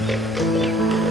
Música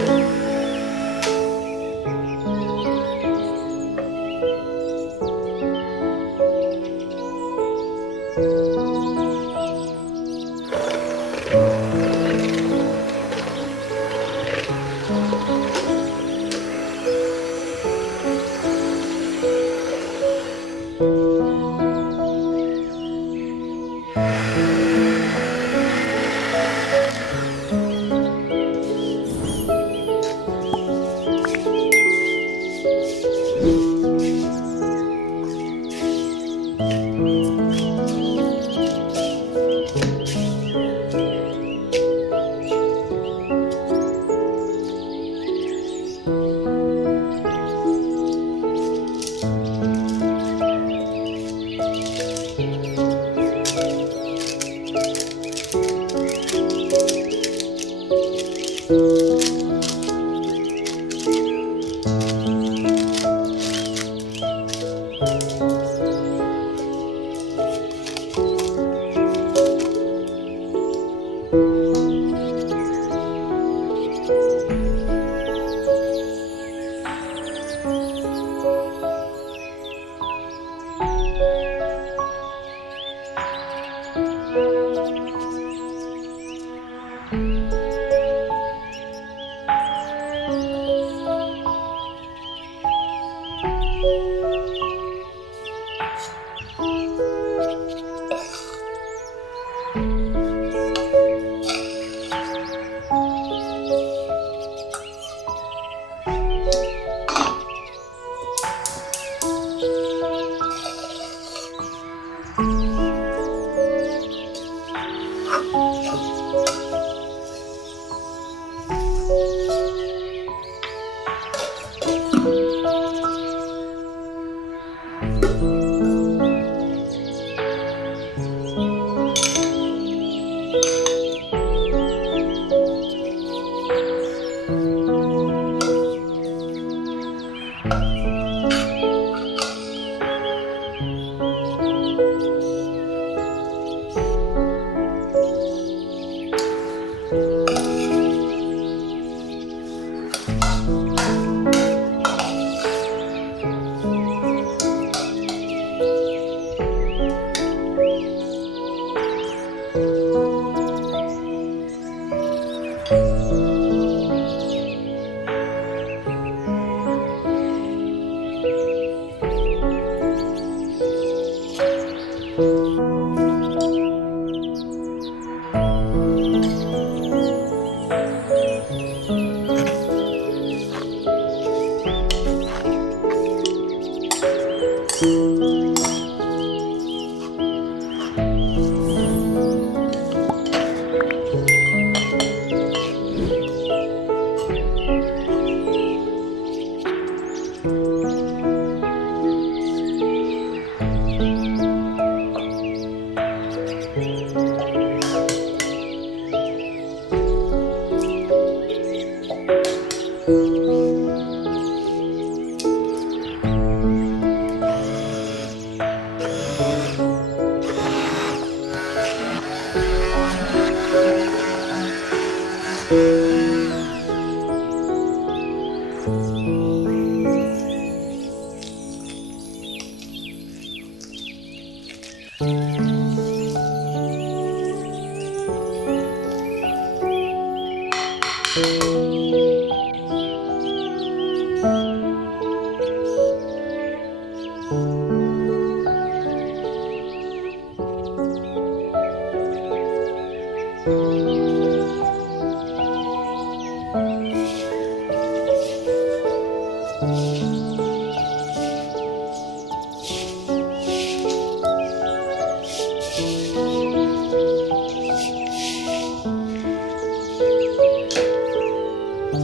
嗯